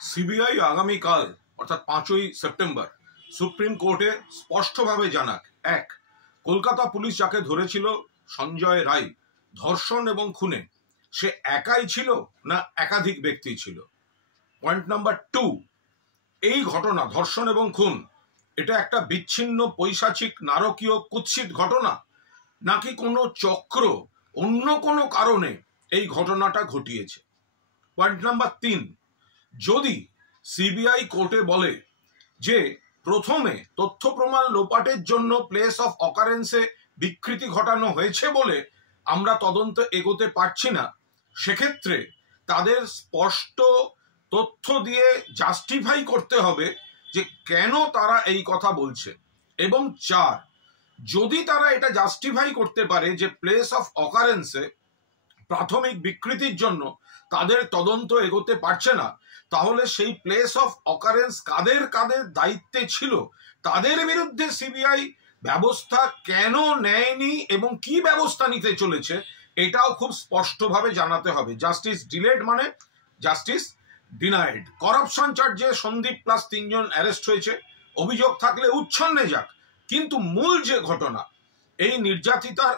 CBI আগামীকাল অর্থাৎ 5ই September supreme কোর্টে স্পষ্টভাবে জানাক, এক, কলকাতা পুলিশ যাকে ধরেছিল সঞ্জয় রায় ধর্ষণ এবং খুনে, সে একাই ছিল না একাধিক ব্যক্তি ছিল। পয়েন্ট নাম্বার 2, এই ঘটনা ধর্ষণ এবং খুন এটা একটা বিচ্ছিন্ন পৈশাচিক নারকীয় কুৎসিত ঘটনা, নাকি কোনো চক্র অন্য কোনো কারণে এই ঘটনাটা ঘটিয়েছে। পয়েন্ট নাম্বার 3, যদি সিবিআই কোর্টে বলে যে প্রথমে তথ্য প্রমাণ লোপাটের জন্য প্লেস অফ অকারেন্সে বিকৃতি ঘটানো হয়েছে বলে আমরা তদন্ত এগোতে পারছি না, সেক্ষেত্রে তাদের স্পষ্ট তথ্য দিয়ে জাস্টিফাই করতে হবে যে কেন তারা এই কথা বলছে। এবং 4, যদি তারা এটা জাস্টিফাই করতে পারে যে প্লেস অফ অকারেন্সে প্রাথমিক বিকৃতির জন্য তাদের তদন্ত এগোতে পারছে না, তাহলে সেই প্লেস অফ অকারেন্স কাদের কাদের দায়িত্বে ছিল, তাদের বিরুদ্ধে সিবিআই ব্যবস্থা কেন নেয়নি এবং কি ব্যবস্থা নিতে চলেছে, এটাও খুব স্পষ্টভাবে জানাতে হবে। জাস্টিস ডিলেড মানে জাস্টিস ডিনাইড। করাপশন চার্জে সন্দীপ প্লাস 3 জন অ্যারেস্ট হয়েছে, অভিযোগ থাকলে উচ্ছন্নে যাক, কিন্তু মূল যে ঘটনা এই নির্যাতিতার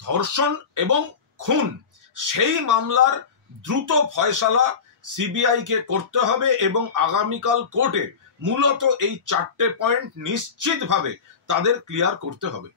ধর্ষণ এবং খুন, সেই মামলার দ্রুত ফয়সালা সিবিআই কে করতে হবে এবং আগামীকাল কোর্টে মূলত এই 4টে পয়েন্ট নিশ্চিতভাবে তাদের ক্লিয়ার করতে হবে।